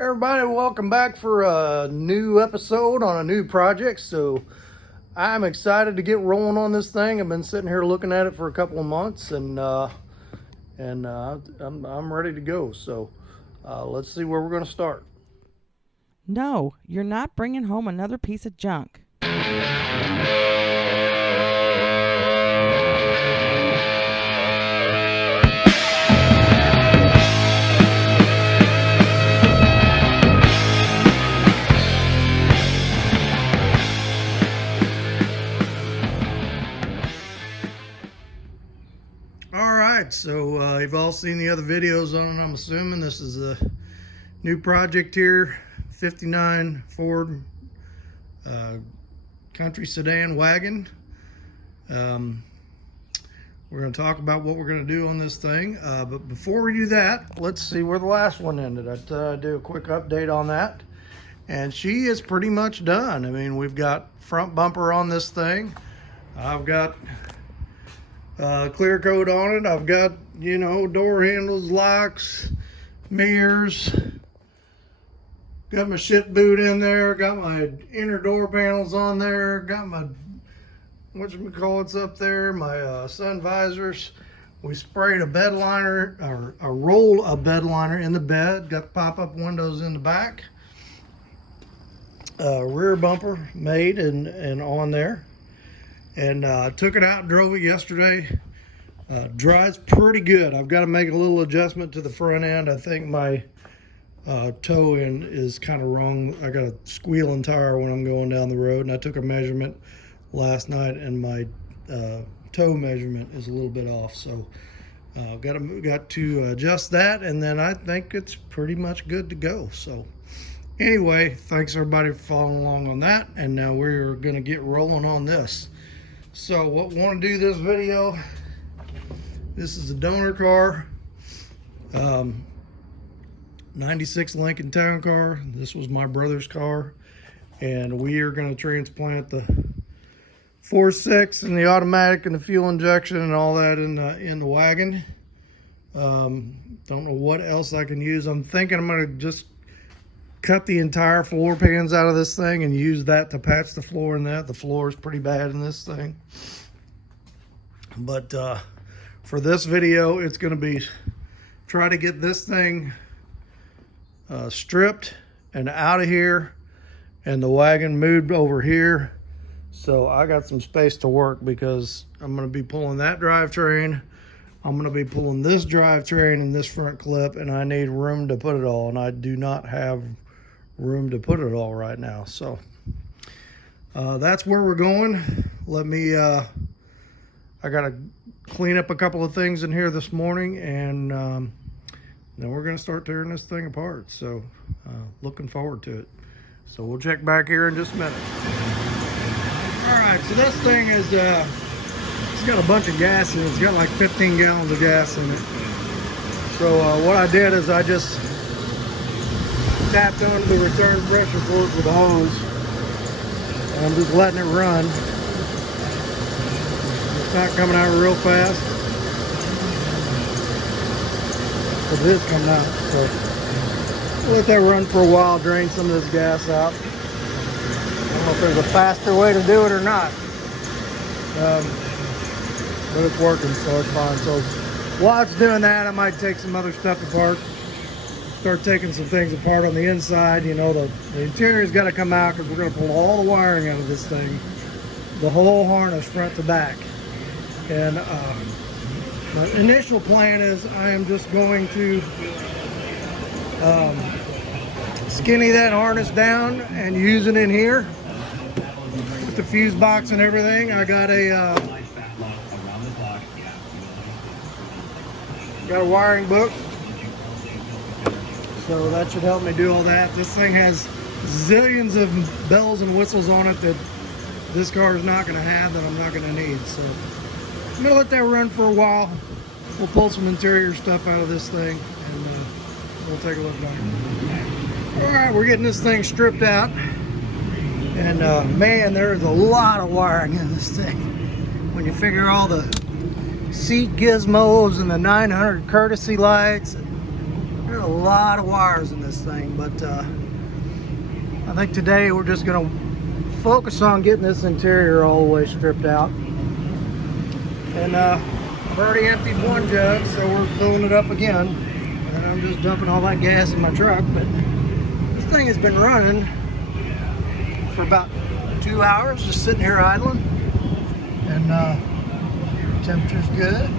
Everybody, welcome back for a new episode on a new project. So I'm excited to get rolling on this thing. I've been sitting here looking at it for a couple of months, and I'm ready to go. So let's see where we're going to start. No, you're not bringing home another piece of junk. So you've all seen the other videos on it. I'm assuming this is a new project here. 59 Ford country sedan wagon. We're going to talk about what we're going to do on this thing, but before we do that, let's see where the last one ended. I'd do a quick update on that, and she is pretty much done. I mean, we've got front bumper on this thing. I've got clear coat on it. I've got, you know, door handles, locks, mirrors. Got my shit boot in there. Got my inner door panels on there. Got my, whatchamacallit's up there, my sun visors. We sprayed a bed liner, or a roll of bed liner in the bed. Got the pop-up windows in the back. Rear bumper made and on there. And took it out and drove it yesterday. Drives pretty good. I've got to make a little adjustment to the front end. I think my toe end is kind of wrong. I got a squealing tire when I'm going down the road, and I took a measurement last night, and my toe measurement is a little bit off. So got to adjust that, and then I think it's pretty much good to go. So anyway, thanks everybody for following along on that, and now we're going to get rolling on this. So what we want to do this video, this is a donor car, 96 Lincoln Town Car. This was my brother's car, and we are going to transplant the 4.6 and the automatic and the fuel injection and all that in the wagon. Don't know what else I can use. I'm thinking I'm going to just cut the entire floor pans out of this thing and use that to patch the floor in that. The floor is pretty bad in this thing. But for this video, it's going to be try to get this thing stripped and out of here, and the wagon moved over here. So I got some space to work because I'm going to be pulling that drivetrain. I'm going to be pulling this drivetrain and this front clip, and I need room to put it all, and I do not have room to put it all right now. So that's where we're going. Let me I gotta clean up a couple of things in here this morning, and then we're gonna start tearing this thing apart. So looking forward to it. So we'll check back here in just a minute. All right, so this thing is it's got a bunch of gas in it. It's got like 15 gallons of gas in it. So what I did is I just tapped on the return pressure port with a hose, and I'm just letting it run. It's not coming out real fast, but it is coming out. So we'll let that run for a while, drain some of this gas out. I don't know if there's a faster way to do it or not, but it's working, so it's fine. So while it's doing that, I might take some other stuff apart. Start taking some things apart on the inside. You know, the interior's got to come out because we're going to pull all the wiring out of this thing, the whole harness front to back. And my initial plan is I am just going to skinny that harness down and use it in here with the fuse box and everything. I got a wiring book. So that should help me do all that. This thing has zillions of bells and whistles on it that this car is not going to have, that I'm not going to need. So I'm going to let that run for a while. We'll pull some interior stuff out of this thing, and we'll take a look at it. All right, we're getting this thing stripped out. And man, there's a lot of wiring in this thing. When you figure all the seat gizmos and the 900 courtesy lights, there's There's a lot of wires in this thing, but I think today we're just gonna focus on getting this interior all the way stripped out. And I've already emptied one jug, so we're filling it up again. And I'm just dumping all that gas in my truck, but this thing has been running for about 2 hours, just sitting here idling. And temperature's good.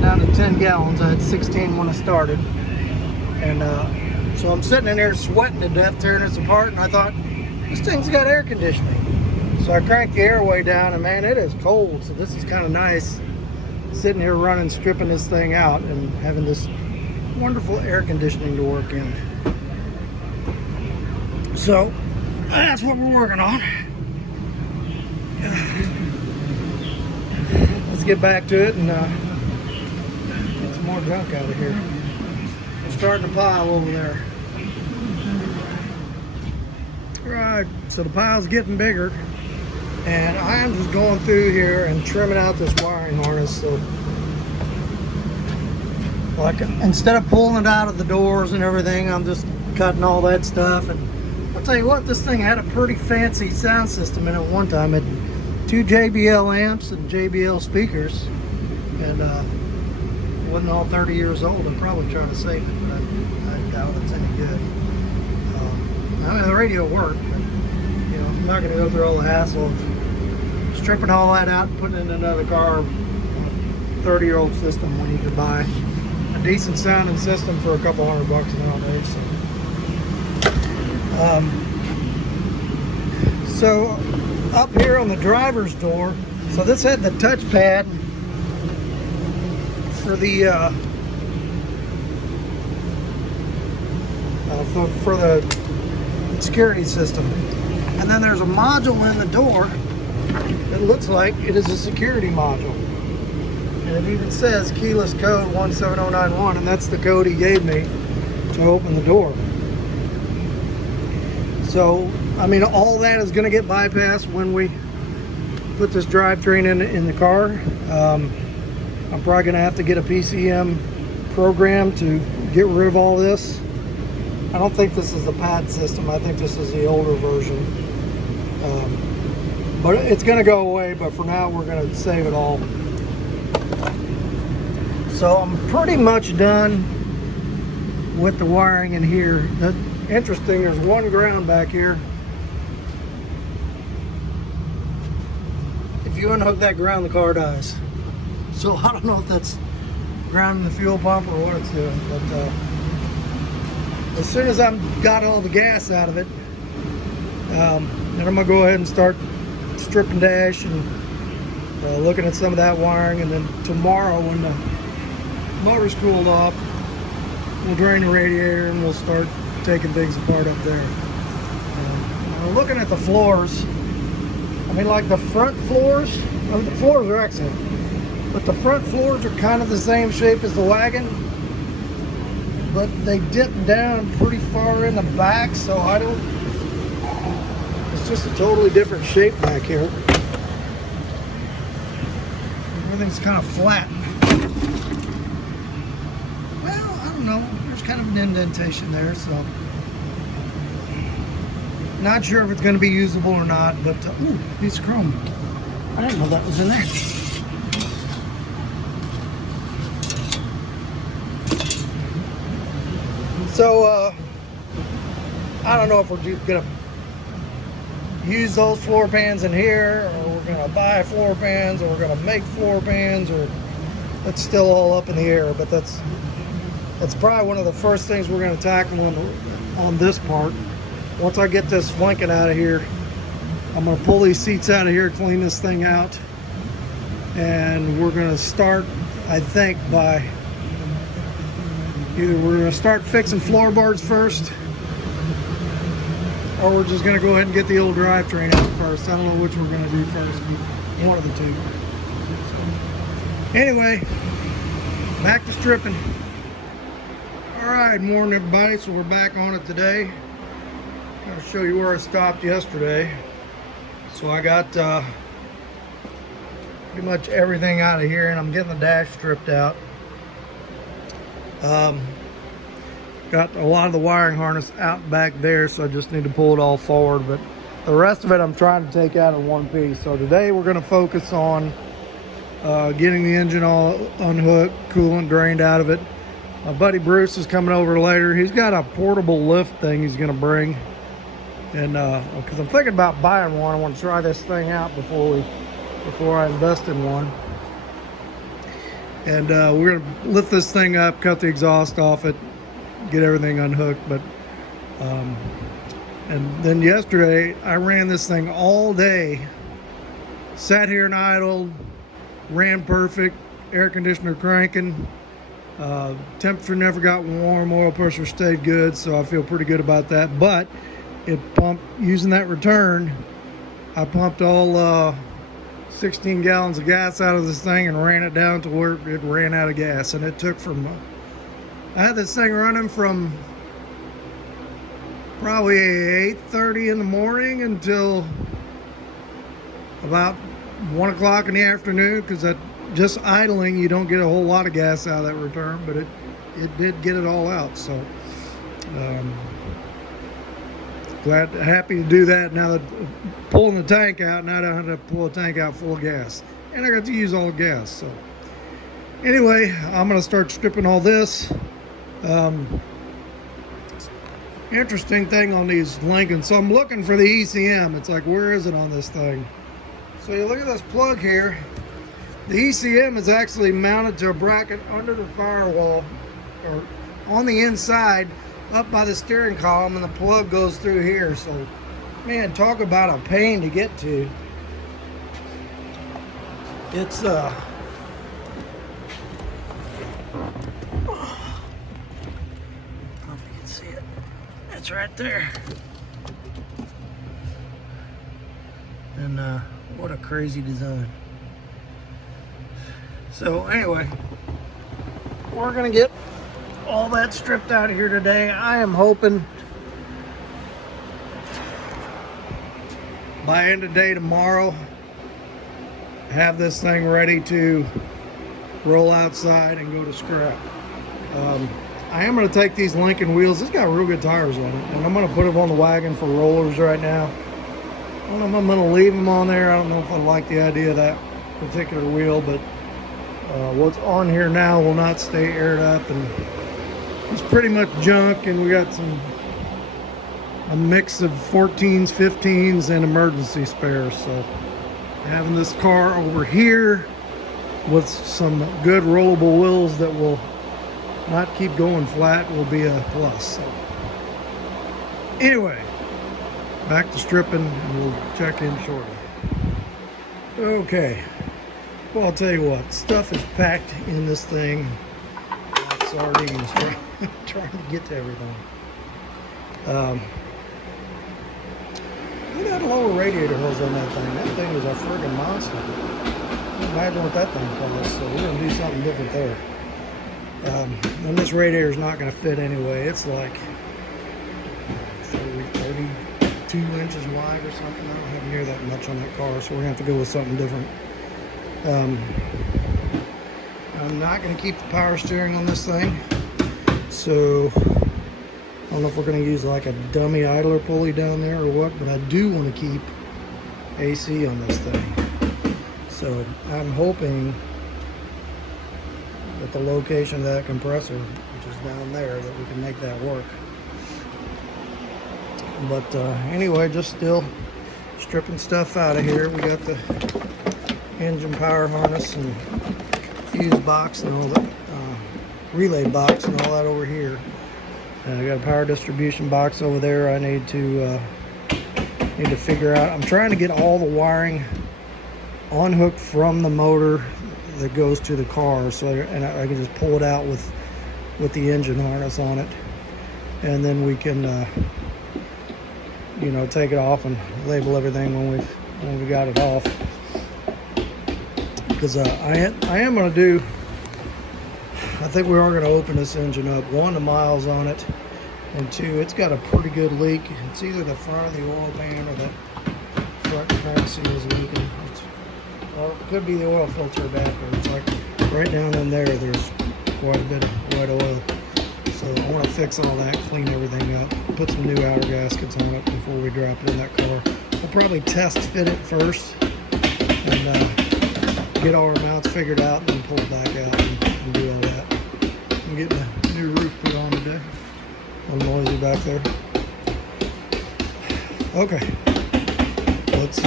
Down to 10 gallons. I had 16 when I started. And so I'm sitting in here sweating to death, tearing this apart, and I thought, this thing's got air conditioning. So I cranked the air way down, and man, it is cold. So this is kind of nice, sitting here running, stripping this thing out, and having this wonderful air conditioning to work in. So that's what we're working on. Let's get back to it and get some more junk out of here. We're starting to pile over there. Right, so the pile's getting bigger, and I am just going through here and trimming out this wiring harness. So, like, instead of pulling it out of the doors and everything, I'm just cutting all that stuff. And I'll tell you what, this thing had a pretty fancy sound system in it one time. It had 2 JBL amps and JBL speakers, and it wasn't all 30 years old. I'm probably trying to save it, but I doubt it's any good. I mean, the radio worked, but you know, I'm not going to go through all the hassle of stripping all that out and putting it in another car. 30-year-old system when you could buy a decent sounding system for a couple $100 nowadays. So up here on the driver's door, so this had the touchpad for the for the security system, and then there's a module in the door that looks like it is a security module, and it even says keyless code 17091, and that's the code he gave me to open the door. So I mean, all that is going to get bypassed when we put this drivetrain in the car. I'm probably going to have to get a PCM program to get rid of all this. I don't think this is the pad system. I think this is the older version. But it's going to go away, but for now we're going to save it all. So I'm pretty much done with the wiring in here. That's interesting, there's one ground back here. If you unhook that ground, the car dies. So I don't know if that's grounding the fuel pump or what it's doing, but as soon as I've got all the gas out of it, then I'm gonna go ahead and start stripping dash and looking at some of that wiring, and then tomorrow when the motor's cooled off, we'll drain the radiator and we'll start taking things apart up there. Looking at the floors, I mean, like the front floors, I mean, the floors are excellent, but the front floors are kind of the same shape as the wagon, but they dip down pretty far in the back, so I don't, it's just a totally different shape back here. Everything's kind of flat. Well, I don't know, there's kind of an indentation there, so not sure if it's going to be usable or not, but ooh, piece of chrome. I didn't know that was in there. So I don't know if we're just gonna use those floor pans in here, or we're gonna buy floor pans, or we're gonna make floor pans, or that's still all up in the air. But that's probably one of the first things we're gonna tackle on this part. Once I get this flanking out of here, I'm gonna pull these seats out of here, clean this thing out, and we're gonna start, I think, by either we're gonna start fixing floorboards first, or we're just gonna go ahead and get the old drivetrain out first. I don't know which we're gonna do first, but one of the two. So, anyway, back to stripping. All right, morning everybody. So we're back on it today. I'll show you where I stopped yesterday. So I got pretty much everything out of here, and I'm getting the dash stripped out. Got a lot of the wiring harness out back there, so I just need to pull it all forward, but the rest of it I'm trying to take out in one piece. So today we're going to focus on getting the engine all unhooked, coolant drained out of it. My buddy Bruce is coming over later. He's got a portable lift thing he's going to bring, and because I'm thinking about buying one, I want to try this thing out before I invest in one. And we're going to lift this thing up, cut the exhaust off it, get everything unhooked. But and then yesterday I ran this thing all day, sat here and idled, ran perfect, air conditioner cranking, temperature never got warm, oil pressure stayed good, so I feel pretty good about that. But it pumped, using that return, I pumped all 16 gallons of gas out of this thing and ran it down to where it ran out of gas. And it took from, I had this thing running from probably 8:30 in the morning until about 1 o'clock in the afternoon, because that just idling, you don't get a whole lot of gas out of that return, but it did get it all out. So happy to do that. Now that pulling the tank out, now I don't have to pull a tank out full of gas, and I got to use all the gas. So anyway, I'm going to start stripping all this. Interesting thing on these Lincolns. So I'm looking for the ECM. It's like, where is it on this thing? So you look at this plug here. The ECM is actually mounted to a bracket under the firewall, or on the inside, up by the steering column, and the plug goes through here. So, man, talk about a pain to get to. It's I don't know if you can see it. It's right there. And what a crazy design. So anyway, we're gonna get all that stripped out of here today. I am hoping by end of day tomorrow, have this thing ready to roll outside and go to scrap. I am going to take these Lincoln wheels. It's got real good tires on it, and I'm going to put them on the wagon for rollers right now. I don't know if I'm going to leave them on there. I don't know if I like the idea of that particular wheel, but what's on here now will not stay aired up, and it's pretty much junk. And we got a mix of 14s, 15s, and emergency spares. So having this car over here with some good rollable wheels that will not keep going flat will be a plus. So anyway, back to stripping, and we'll check in shortly. Okay, well, I'll tell you what, stuff is packed in this thing like sardines, trying to get to everything. Look at that lower radiator hose on that thing. That thing is a friggin' monster. Imagine what that thing costs. So we're gonna do something different there. And this radiator is not going to fit anyway. It's like 32 inches wide or something. I don't have near that much on that car, so we're going to have to go with something different. I'm not going to keep the power steering on this thing, so I don't know if we're going to use like a dummy idler pulley down there or what, but I do want to keep AC on this thing. So I'm hoping at the location of that compressor, which is down there, that we can make that work. But anyway, just still stripping stuff out of here. We got the engine power harness and fuse box and all that, relay box and all that over here. And I got a power distribution box over there. I need to figure out. I'm trying to get all the wiring unhooked from the motor that goes to the car, so I can just pull it out with the engine harness on it, and then we can take it off and label everything when we got it off. Because I am going to do, I think we are going to open this engine up. One, the miles on it, and two, it's got a pretty good leak. It's either the front of the oil pan or that front crank seal is leaking. Or it could be the oil filter back there. It's like right down in there, there's quite a bit of white oil. fix all that, clean everything up, put some new outer gaskets on it before we drop it in that car. We'll probably test fit it first and get all our mounts figured out, and then pull it back out and do all that. I'm getting a new roof put on today. A little noisy back there. Okay, let's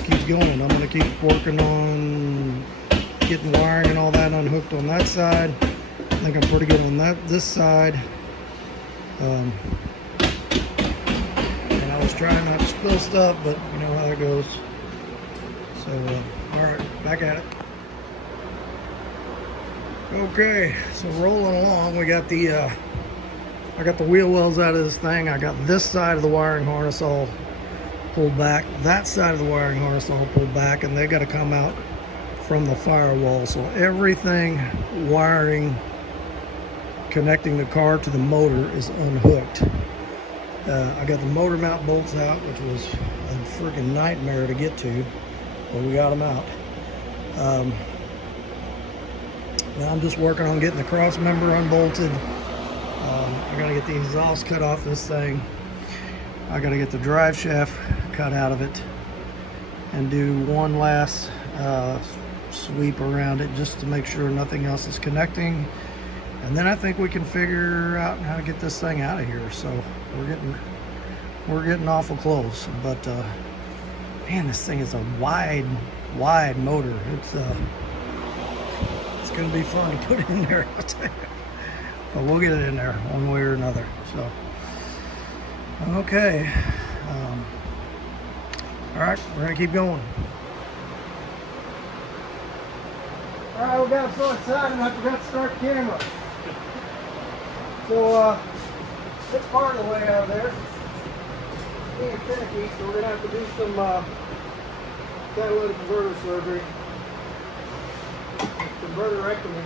keep going. I'm gonna keep working on getting wiring and all that unhooked on that side. I think I'm pretty good on this side. And I was trying not to spill stuff, but you know how that goes. So, all right, back at it. Okay, so rolling along, we got the I got the wheel wells out of this thing. I got this side of the wiring harness all pulled back, that side of the wiring harness all pulled back, and they got to come out from the firewall. So everything wiring connecting the car to the motor is unhooked. I got the motor mount bolts out, which was a freaking nightmare to get to, but we got them out. Now I'm just working on getting the cross member unbolted. I gotta get the exhaust cut off this thing. I gotta get the drive shaft cut out of it and do one last sweep around it just to make sure nothing else is connecting. And then I think we can figure out how to get this thing out of here. So we're getting awful close. But man, this thing is a wide motor. It's gonna be fun to put in there, I'll tell you. But we'll get it in there one way or another. So okay, all right, we're gonna keep going. All right, we got so excited I forgot to start the camera. So it's part of the way out of there. Being finicky, so we're gonna have to do some catalytic converter surgery, converterectomy.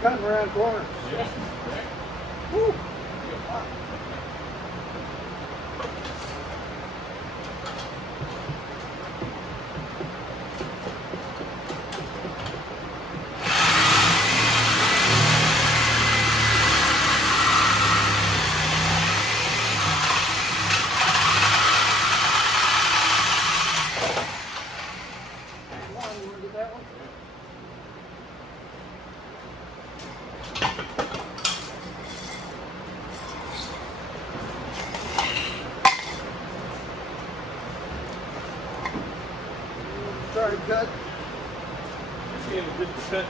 Cutting around corners. Yeah. Woo. Try to cut. Yeah, just to cut.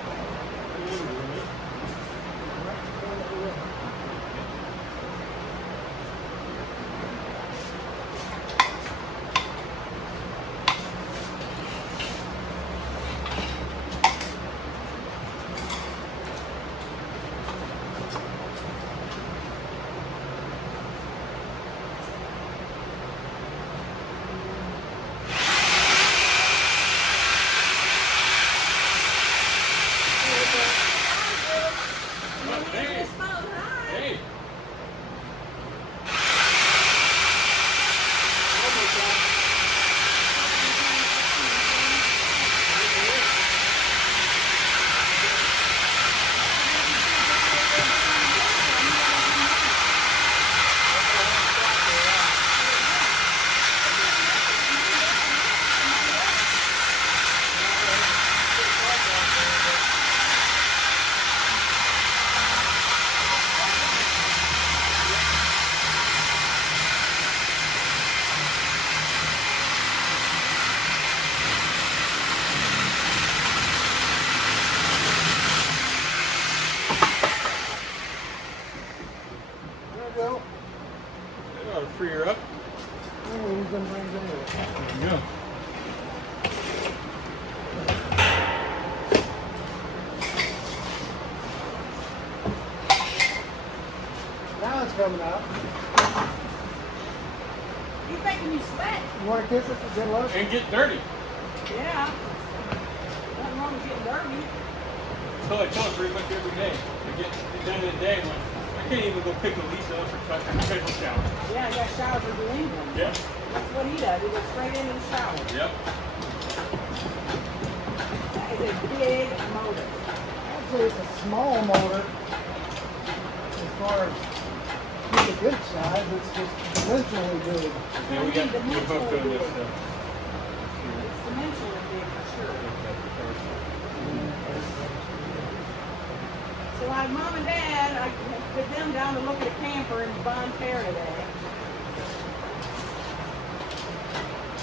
go. That ought to free her up. Oh, he's gonna bring it in. There you go. Now it's coming out. He's making you sweat. You want to kiss it for good luck? And get dirty. Yeah. Nothing wrong with getting dirty. So I tell her pretty much every day. I get at the end of the day, I'm like, I can't even go pick Elisa up or touch her take a shower. Yeah, you got showers in New England. Yep. That's what he does. He goes straight into the shower. Yep. That is a big motor. Actually, it's a small motor. As far as the good size, it's just dimensionally big. Yeah, we got good hooked on this stuff. It's dimensionally big for sure. So like mom and dad, I put them down to look at a camper in Bon Terre today.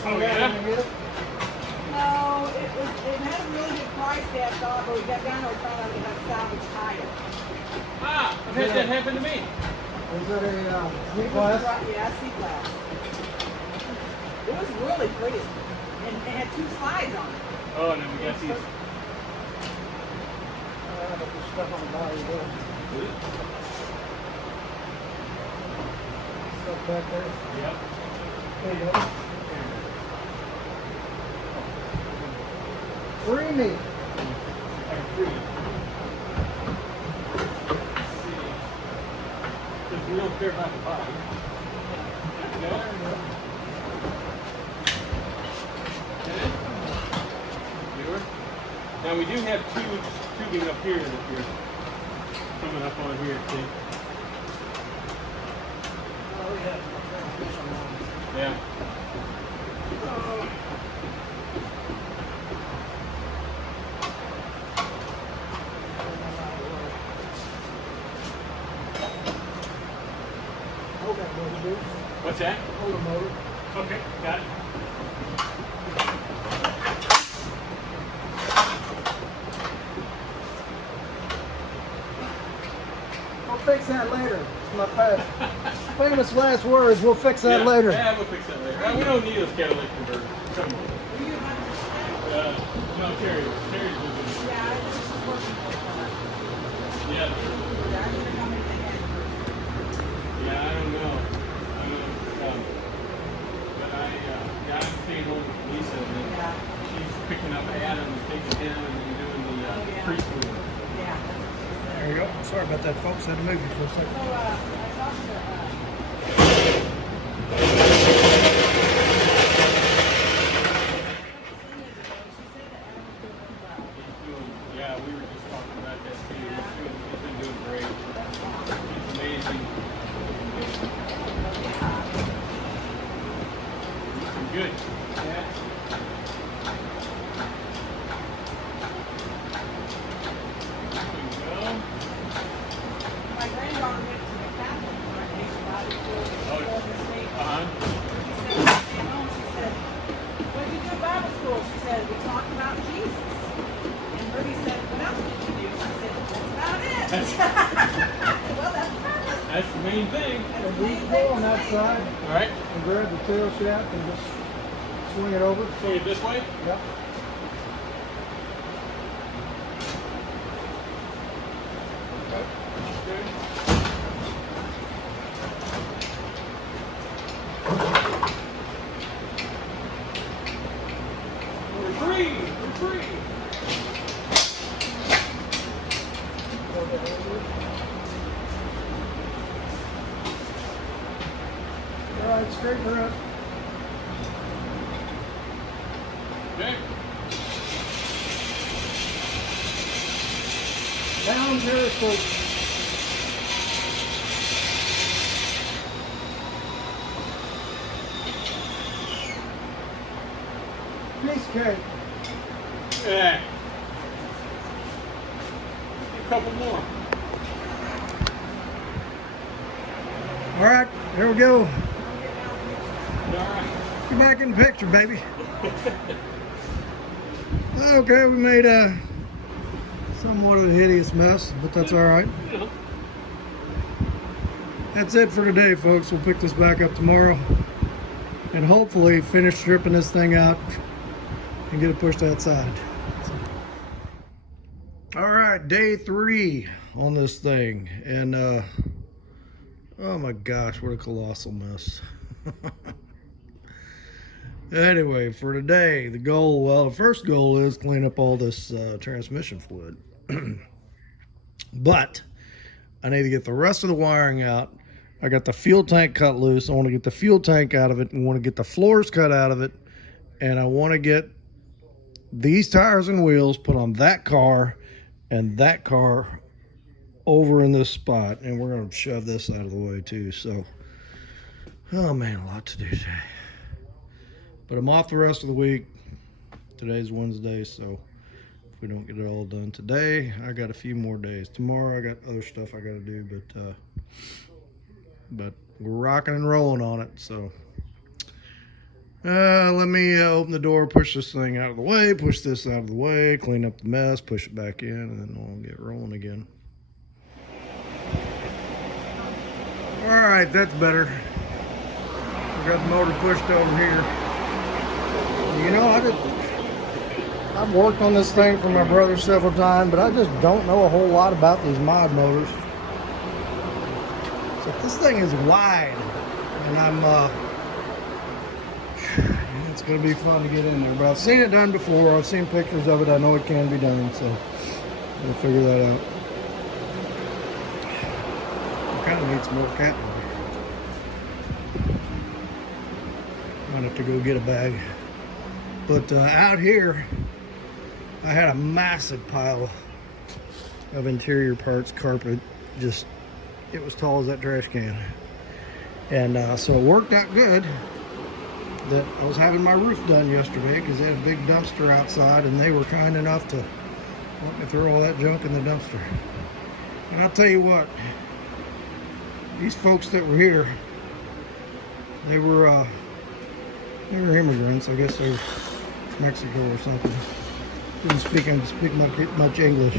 Oh, yeah? No, it had a really good price tag, thought, but we got down there and found out it had salvage tire. Ah, I've had that happen to me. Is it a It was C-Class? Yeah, C-Class. It was really pretty. And it had 2 slides on it. Oh, and then we got these. But there's stuff on the body there. Stuff back there. Yep. There you go. Free me. I'm free. Let's see. Because we don't care about the body. No? Viewer? Now we do have tubing up here that you're coming up on here, see? Oh, yeah. Transmission line. Yeah. Hold that motor, dude. What's that? Hold the motor. Okay, got it. We'll fix that later. It's my famous last words. We'll fix that later. Yeah, we'll fix that later. We don't need those catalytic converters. Come on. Were you 100%? No, Terry's looking. Yeah, I think she's working for it. Yeah. Yeah, I wonder how many they had. Yeah, I don't know. But I'm staying home with Lisa, and Yeah. she's picking up Adam and taking him and doing the preschool. Yeah, that's what she said. There you go. Sorry about that, folks. Had to move you for a second. So, I talked to, Yeah, we were just talking about that too. He's been doing great. He's amazing. He's good. Yeah. There you go. my granddaughter went to the Catholic Bible school in the state. She came home, she said, what did you do at Bible school? She said, we talked about Jesus. And Ruby said, what else did you do? She said, that's about it. Well, that's perfect. That's the main thing. And we can go on that side All right. and grab the tail shaft and just swing it over. Swing it this way. Yep. We're free. We're free. All right, straighten her up. Okay. Down very close. Piece of cake. Yeah. A couple more. All right, there we go. All right. Get back in the picture, baby. Okay, we made a somewhat of a hideous mess, but that's all right. You know. that's it for today, folks. We'll pick this back up tomorrow and hopefully finish stripping this thing out and get it pushed outside. All right, day 3 on this thing, and oh my gosh, what a colossal mess. Anyway, for today, the goal, well, the first goal is clean up all this transmission fluid. But I need to get the rest of the wiring out. I got the fuel tank cut loose. I want to get the fuel tank out of it, and I want to get the floors cut out of it, and I want to get these tires and wheels put on that car and that car over in this spot, and we're going to shove this out of the way too. So, oh man, a lot to do today. But I'm off the rest of the week. Today's Wednesday, so if we don't get it all done today, I got a few more days. Tomorrow I got other stuff I got to do, but we're rocking and rolling on it. So let me open the door, push this thing out of the way, push this out of the way, clean up the mess, push it back in, and then we'll get rolling again. All right, that's better. We got the motor pushed over here. You know, I've worked on this thing for my brother several times, but I just don't know a whole lot about these mod motors. So this thing is wide, and it's going to be fun to get in there. But I've seen it done before. I've seen pictures of it. I know it can be done, so we'll figure that out. I kind of need some more cat money. Might have to go get a bag. But out here, I had a massive pile of interior parts, carpet, just, it was tall as that trash can. And so it worked out good that I was having my roof done yesterday because they had a big dumpster outside, and they were kind enough to let me throw all that junk in the dumpster. And I'll tell you what, these folks that were here, they were immigrants. I guess they were Mexico or something. Didn't speak much English,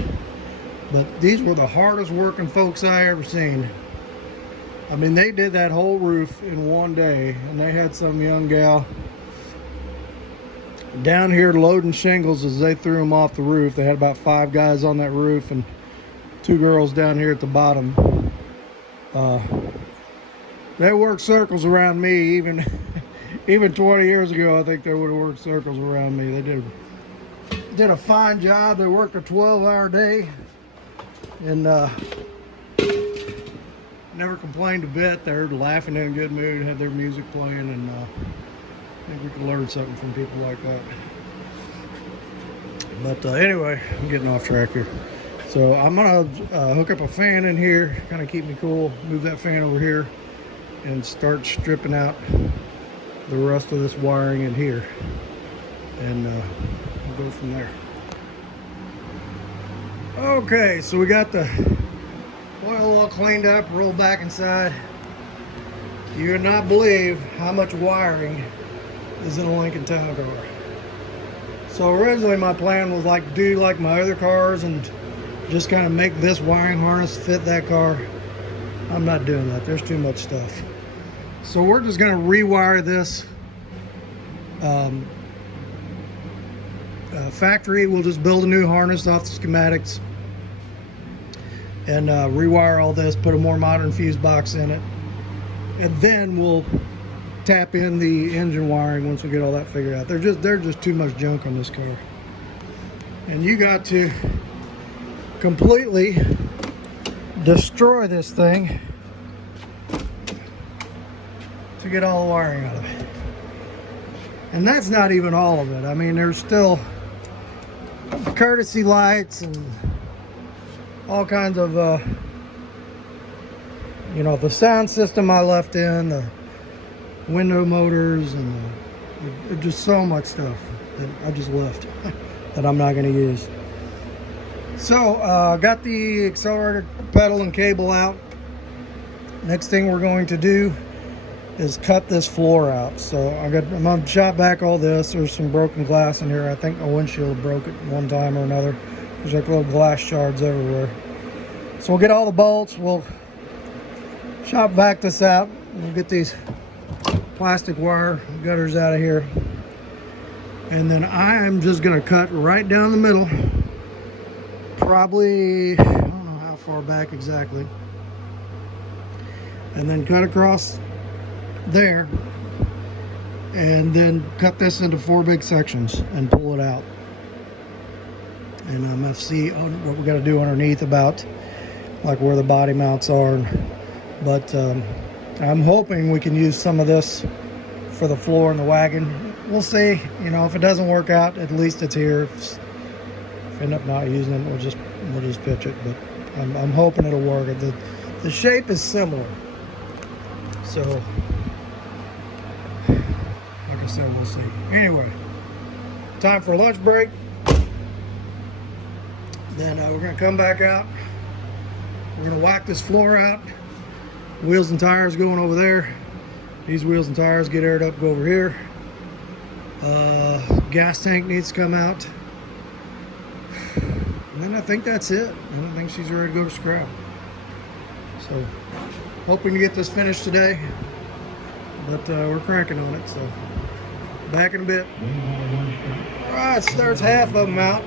but these were the hardest working folks I ever seen. I mean, they did that whole roof in one day, and they had some young gal down here loading shingles as they threw them off the roof. They had about 5 guys on that roof and 2 girls down here at the bottom. They worked circles around me, even 20 years ago. I think they would have worked circles around me. They did a fine job. They worked a 12-hour day, and never complained a bit. They were laughing in a good mood, had their music playing, and I think we could learn something from people like that. But anyway, I'm getting off track here. So I'm gonna hook up a fan in here, kind of keep me cool, move that fan over here, and start stripping out the rest of this wiring in here, and we'll go from there. Okay, so we got the oil all cleaned up, rolled back inside. You would not believe how much wiring is in a Lincoln Town Car. So originally my plan was like do like my other cars and just kind of make this wiring harness fit that car. I'm not doing that. There's too much stuff. So we're just going to rewire this factory. We'll just build a new harness off the schematics and rewire all this, put a more modern fuse box in it, and then we'll tap in the engine wiring once we get all that figured out. There's just too much junk on this car, and you got to completely destroy this thing to get all the wiring out of it. And that's not even all of it. I mean, there's still courtesy lights and all kinds of you know, the sound system I left in, the window motors, and there's just so much stuff that I just left that I'm not going to use. So got the accelerator pedal and cable out. Next thing we're going to do is cut this floor out. So I'm gonna chop back all this. There's some broken glass in here. I think my windshield broke it one time or another. There's like little glass shards everywhere. So we'll get all the bolts. We'll shop vac this out. We'll get these plastic wire gutters out of here. And then I'm just gonna cut right down the middle. Probably, I don't know how far back exactly. And then cut across there. And then cut this into 4 big sections and pull it out. And I'm gonna see what we gotta do underneath about like where the body mounts are. But I'm hoping we can use some of this for the floor in the wagon. We'll see. You know, if it doesn't work out, at least it's here. If we end up not using it, we'll just pitch it. But I'm hoping it'll work. The shape is similar. So, like I said, we'll see. Anyway, time for a lunch break. Then we're gonna come back out. We're gonna whack this floor out. Wheels and tires going over there. These wheels and tires get aired up, go over here. Gas tank needs to come out. And then I think that's it. I don't think she's ready to go to scrap. So, hoping to get this finished today. But we're cranking on it, so back in a bit. All right, starts half of them out.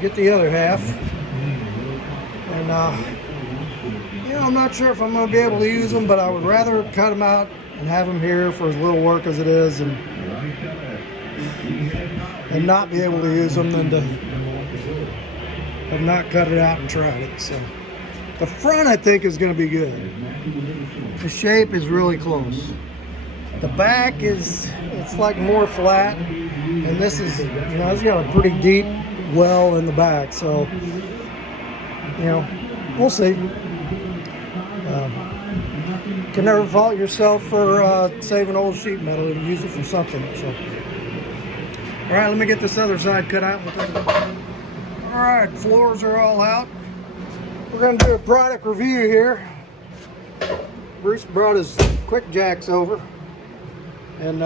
Get the other half. And you know, I'm not sure if I'm going to be able to use them, but I would rather cut them out and have them here for as little work as it is, and not be able to use them than to have not cut it out and tried it. So the front, I think, is going to be good. The shape is really close. The back it's like more flat, and this is, you know, it's got a pretty deep well in the back, so you know, we'll see. Can never fault yourself for saving old sheet metal and use it for something. So, all right, let me get this other side cut out. All right, floors are all out. We're gonna do a product review here. Bruce brought his quick jacks over, and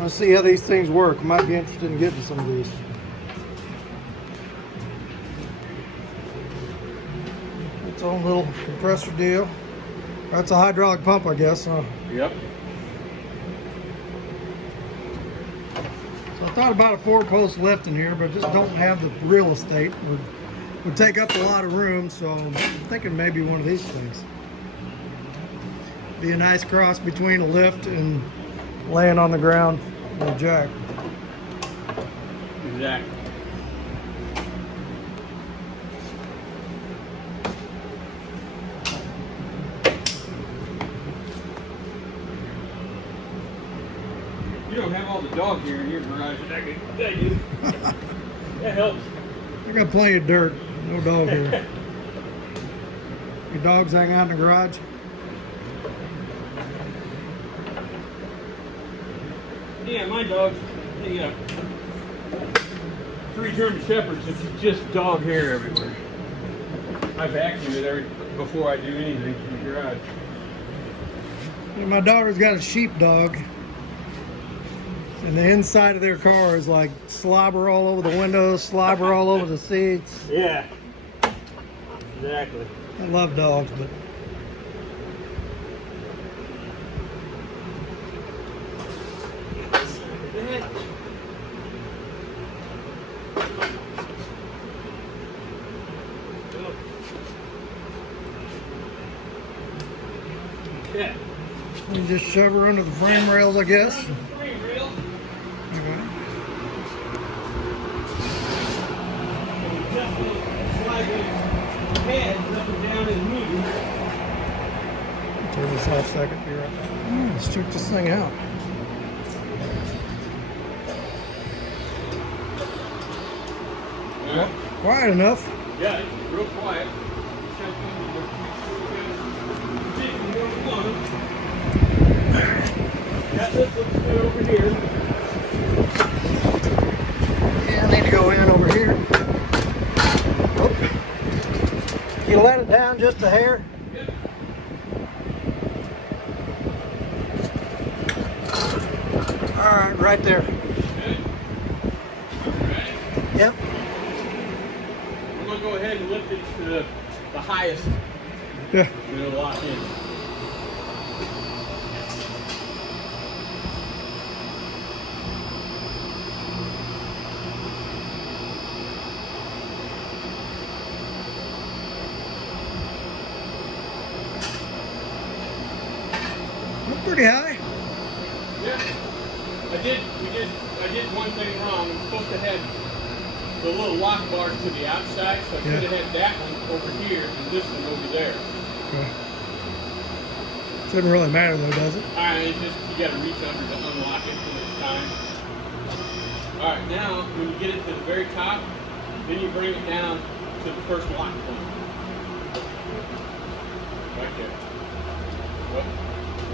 let's see how these things work. I might be interested in getting some of these. Its own little compressor deal. That's a hydraulic pump, I guess. Huh? Yep. So I thought about a 4-post lift in here, but just don't have the real estate. Would take up a lot of room, so I'm thinking maybe one of these things. Be a nice cross between a lift and laying on the ground with a jack. Exactly. You don't have all the dog hair in your garage that I do. That helps. I got plenty of dirt, no dog here. Your dogs hang out in the garage? Yeah, my dogs, they 3 German Shepherds, it's just dog hair everywhere. I vacuum it before I do anything in the garage. Yeah, my daughter's got a sheepdog, and the inside of their car is like slobber all over the windows, slobber all over the seats. Yeah, exactly. I love dogs, but Yeah. you just shove her under the frame rails, I guess. Frame rail. Okay. Just slide the heads up and down and move. Turn this off a second. You're right. Let's check this thing out. Yeah. Quiet enough. Yeah, it's real quiet. Yeah, this looks good over here. Yeah, I need to go in over here. Oop. You let it down just a hair. Yep. All right, right there. Okay. Ready? Yep. We're going to go ahead and lift it to the highest Yeah. And it'll lock in. We're pretty high. Yeah. I did one thing wrong. I'm supposed to have the little lock bar to the outside, so I should have had that one over here and this one over there. Okay. Doesn't really matter though, does it? It's just you got to reach under to unlock it when it's time. All right, now when you get it to the very top, then you bring it down to the first lock point. Right there. Whoop.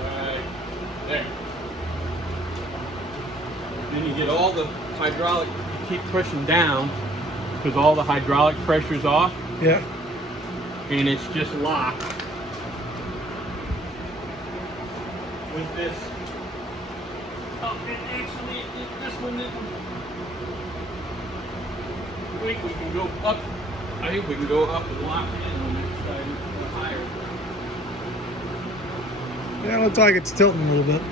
Right there. Then you get all the hydraulic, you keep pushing down because all the hydraulic pressure's off. Yeah. And it's just locked with this. Oh, and actually, this one didn't. I think we can go up. I think we can go up and lock it in on that side a little higher. Yeah, it looks like it's tilting a little bit.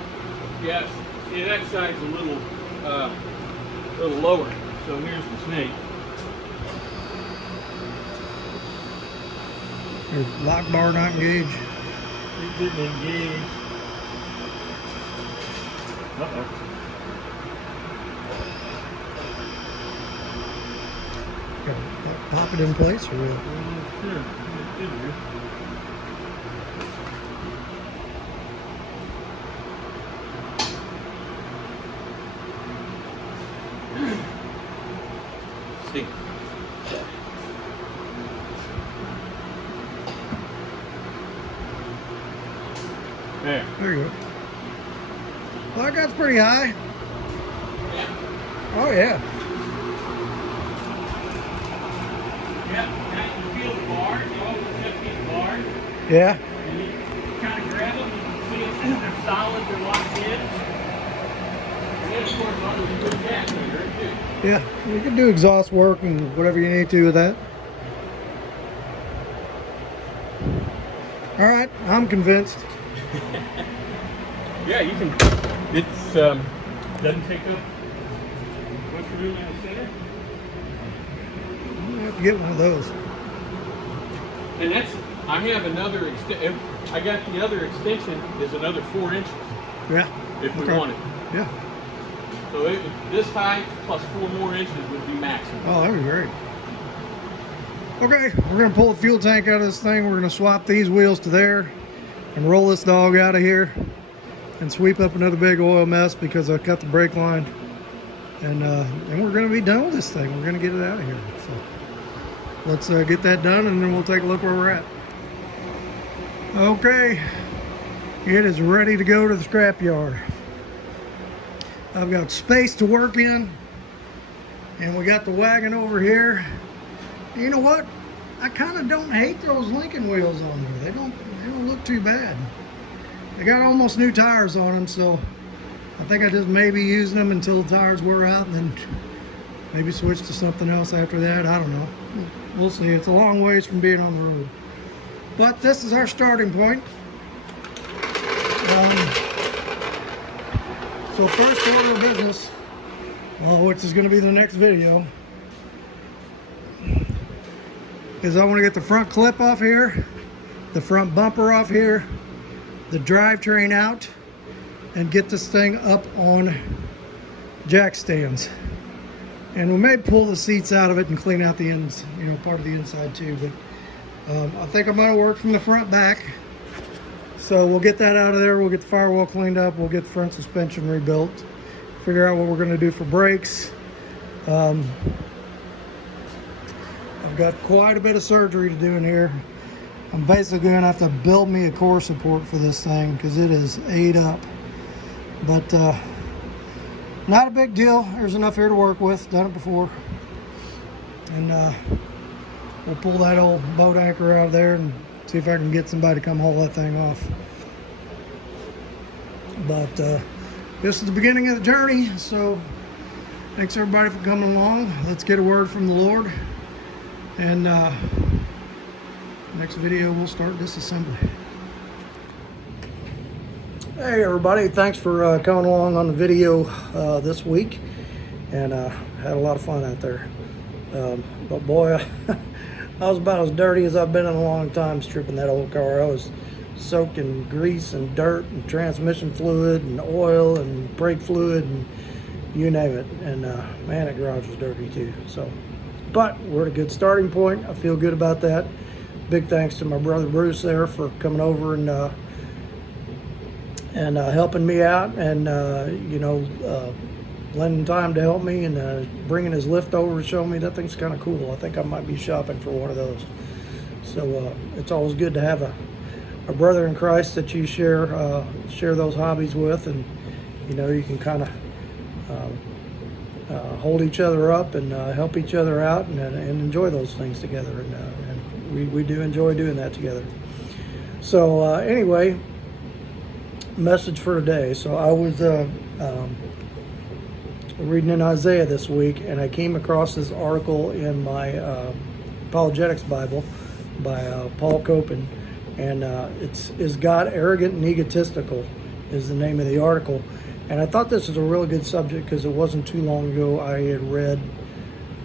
Yes. See, that side's a little lower. So here's the snake. Your lock bar not engaged. It didn't engage. Uh-oh. Pop it in place or what? Sure. See. There. There you go. Well, that got's pretty high. Yeah. Oh yeah. Yeah. Now you feel the bar. You always have to get the bar. Yeah. And you kind of grab them. You can see if they're solid, they're locked in. And then, of course, on you put gas under it, too. Yeah. You can do exhaust work and whatever you need to with that. All right. I'm convinced. Yeah, you can. It's doesn't take up much room in the center. I'm gonna have to get one of those. And that's. I have another. I got the other extension is another 4 inches Yeah. if we Okay. want it. Yeah. So this height plus 4 more inches would be maximum. Oh, that'd be great. Okay, we're gonna pull the fuel tank out of this thing. We're gonna swap these wheels to there and roll this dog out of here and sweep up another big oil mess because I cut the brake line. And we're gonna be done with this thing. We're gonna get it out of here. So let's get that done and then we'll take a look where we're at. Okay, it is ready to go to the scrap yard. I've got space to work in and we got the wagon over here. You know what? I kind of don't hate those Lincoln wheels on there. They don't look too bad. They got almost new tires on them, so I think I just may be using them until the tires wear out and then maybe switch to something else after that. I don't know. We'll see. It's a long ways from being on the road. But this is our starting point. So first order of business, which is going to be the next video, is I want to get the front clip off here, the front bumper off here, the drivetrain out, and get this thing up on jack stands. And we may pull the seats out of it and clean out the ends, you know, part of the inside too. But I think I'm going to work from the front back. So we'll get that out of there. We'll get the firewall cleaned up. We'll get the front suspension rebuilt. Figure out what we're going to do for brakes. I've got quite a bit of surgery to do in here. I'm basically going to have to build me a core support for this thing because it is ate up. But not a big deal. There's enough here to work with. Done it before. And we'll pull that old boat anchor out of there and see if I can get somebody to come haul that thing off. But this is the beginning of the journey. So thanks everybody for coming along. Let's get a word from the Lord. And Next video, we'll start disassembly. Hey everybody, thanks for coming along on the video this week, and had a lot of fun out there. But boy, I was about as dirty as I've been in a long time stripping that old car. I was soaked in grease and dirt and transmission fluid and oil and brake fluid and you name it. And man, that garage was dirty too. So, but we're at a good starting point. I feel good about that. Big thanks to my brother Bruce there for coming over and helping me out, and lending time to help me, and bringing his lift over to show me. That thing's kind of cool. I think I might be shopping for one of those. So it's always good to have a brother in Christ that you share those hobbies with, and you can kind of hold each other up and help each other out, and enjoy those things together. And we do enjoy doing that together. So anyway, message for today. So I was reading in Isaiah this week, and I came across this article in my Apologetics Bible by Paul Copen, and it's "Is God Arrogant and Egotistical?" is the name of the article. And I thought this was a really good subject because it wasn't too long ago I had read,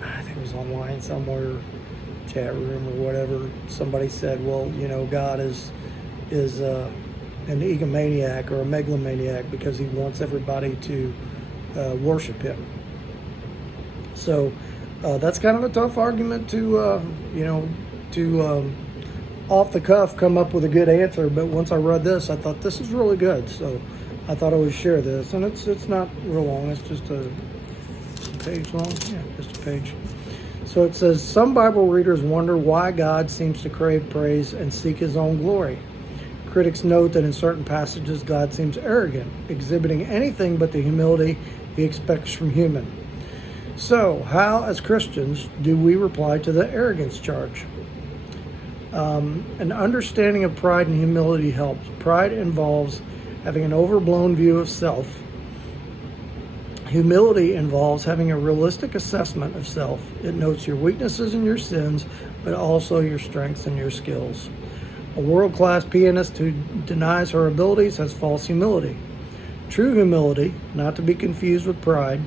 I think it was online somewhere, chat room or whatever, somebody said, well, God is an egomaniac or a megalomaniac because he wants everybody to worship him. So that's kind of a tough argument to off the cuff come up with a good answer. But once I read this, I thought this is really good. So I thought I would share this, and it's not real long. It's just a page long. Yeah, just a page. So it says, some Bible readers wonder why God seems to crave praise and seek his own glory. Critics note that in certain passages, God seems arrogant, exhibiting anything but the humility he expects from human. So, how, as Christians, do we reply to the arrogance charge? An understanding of pride and humility helps. Pride involves having an overblown view of self. Humility involves having a realistic assessment of self. It notes your weaknesses and your sins, but also your strengths and your skills. A world-class pianist who denies her abilities has false humility. True humility, not to be confused with pride,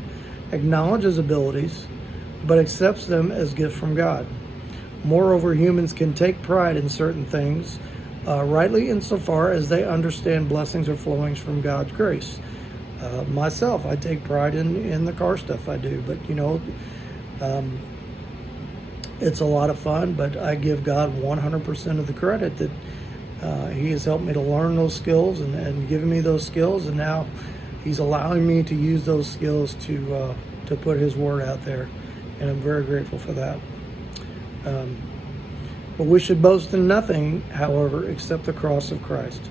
acknowledges abilities, but accepts them as gifts from God. Moreover, humans can take pride in certain things, rightly insofar as they understand blessings are flowing from God's grace. Myself, I take pride in the car stuff I do, but it's a lot of fun, but I give God 100% of the credit that he has helped me to learn those skills and given me those skills, and now he's allowing me to use those skills to put his word out there, and I'm very grateful for that. But we should boast in nothing, however, except the cross of Christ.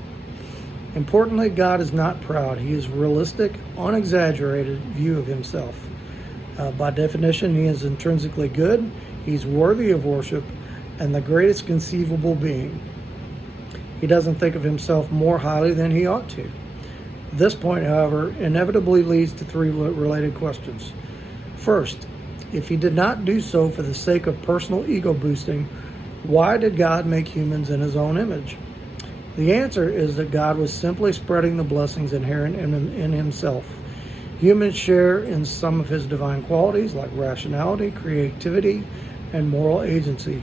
Importantly, God is not proud. He is realistic, unexaggerated view of himself. By definition, he is intrinsically good. He's worthy of worship and the greatest conceivable being. He doesn't think of himself more highly than he ought to. This point, however, inevitably leads to three related questions. First, if he did not do so for the sake of personal ego boosting, why did God make humans in his own image? The answer is that God was simply spreading the blessings inherent in himself. Humans share in some of his divine qualities like rationality, creativity, and moral agency.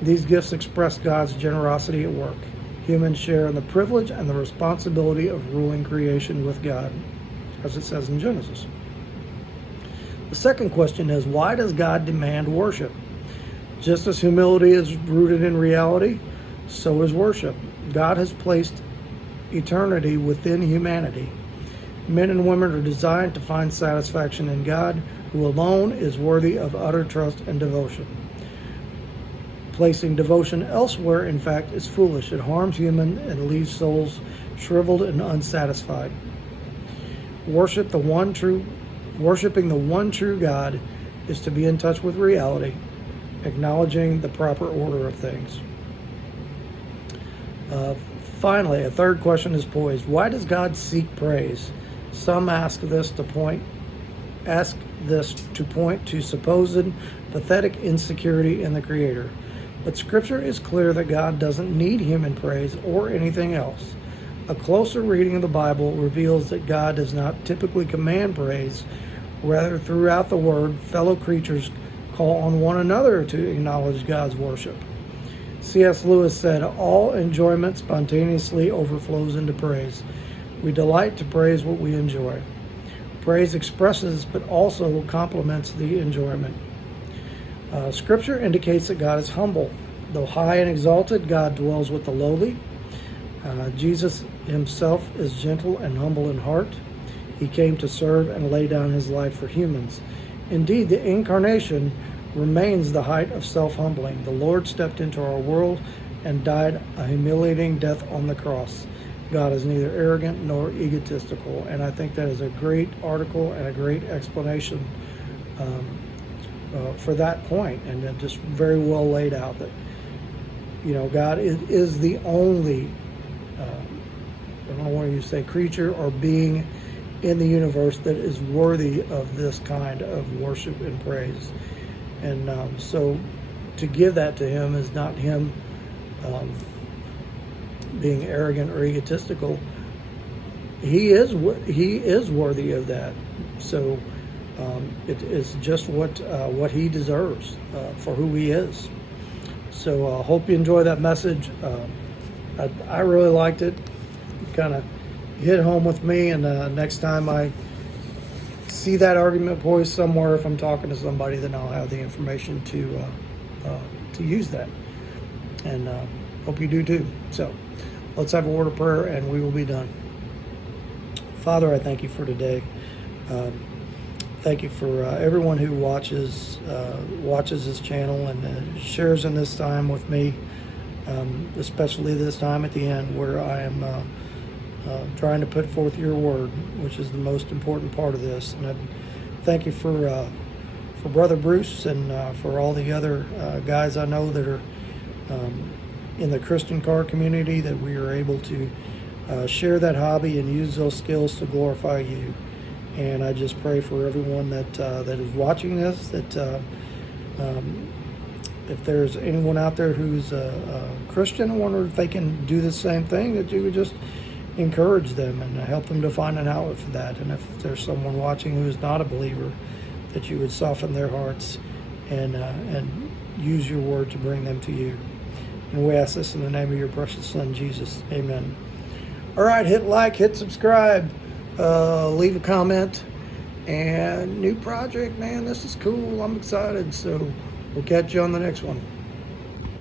These gifts express God's generosity at work. Humans share in the privilege and the responsibility of ruling creation with God, as it says in Genesis. The second question is, why does God demand worship? Just as humility is rooted in reality, so is worship. God has placed eternity within humanity. Men and women are designed to find satisfaction in God, who alone is worthy of utter trust and devotion. Placing devotion elsewhere, in fact, is foolish. It harms humans and leaves souls shriveled and unsatisfied. Worshiping the one true God is to be in touch with reality, acknowledging the proper order of things. Finally, a third question is posed. Why does God seek praise? Some ask this to point to supposed pathetic insecurity in the Creator. But Scripture is clear that God doesn't need human praise or anything else. A closer reading of the Bible reveals that God does not typically command praise. Rather, throughout the Word, fellow creatures call on one another to acknowledge God's worship. C.S. Lewis said, "All enjoyment spontaneously overflows into praise. We delight to praise what we enjoy." Praise expresses but also complements the enjoyment. Scripture indicates that God is humble. Though high and exalted, God dwells with the lowly. Jesus himself is gentle and humble in heart. He came to serve and lay down his life for humans. Indeed, the incarnation remains the height of self-humbling. The Lord stepped into our world and died a humiliating death on the cross. God is neither arrogant nor egotistical, and I think that is a great article and a great explanation for that point, and it just very well laid out that, you know, God is the only, I don't want to say creature or being in the universe that is worthy of this kind of worship and praise. And so to give that to him is not him being arrogant or egotistical. He is worthy of that. So it is just what he deserves for who he is. So I hope you enjoy that message. I really liked it. Kind of hit home with me, and next time I see that argument poised somewhere, if I'm talking to somebody, then I'll have the information to use that. And hope you do too. So let's have a word of prayer and we will be done. Father, I thank you for today. Thank you for everyone who watches this channel and shares in this time with me, especially this time at the end where I am trying to put forth your word, which is the most important part of this. And I thank you for Brother Bruce and for all the other guys I know that are in the Christian car community, that we are able to share that hobby and use those skills to glorify you. And I just pray for everyone that is watching this, that if there's anyone out there who's a Christian, I wonder if they can do the same thing, that you would just encourage them and help them to find an outlet for that. And if there's someone watching who is not a believer, that you would soften their hearts and use your word to bring them to you. And we ask this in the name of your precious Son, Jesus. Amen. All right, hit like, hit subscribe, leave a comment, and new project, man, this is cool. I'm excited. So we'll catch you on the next one.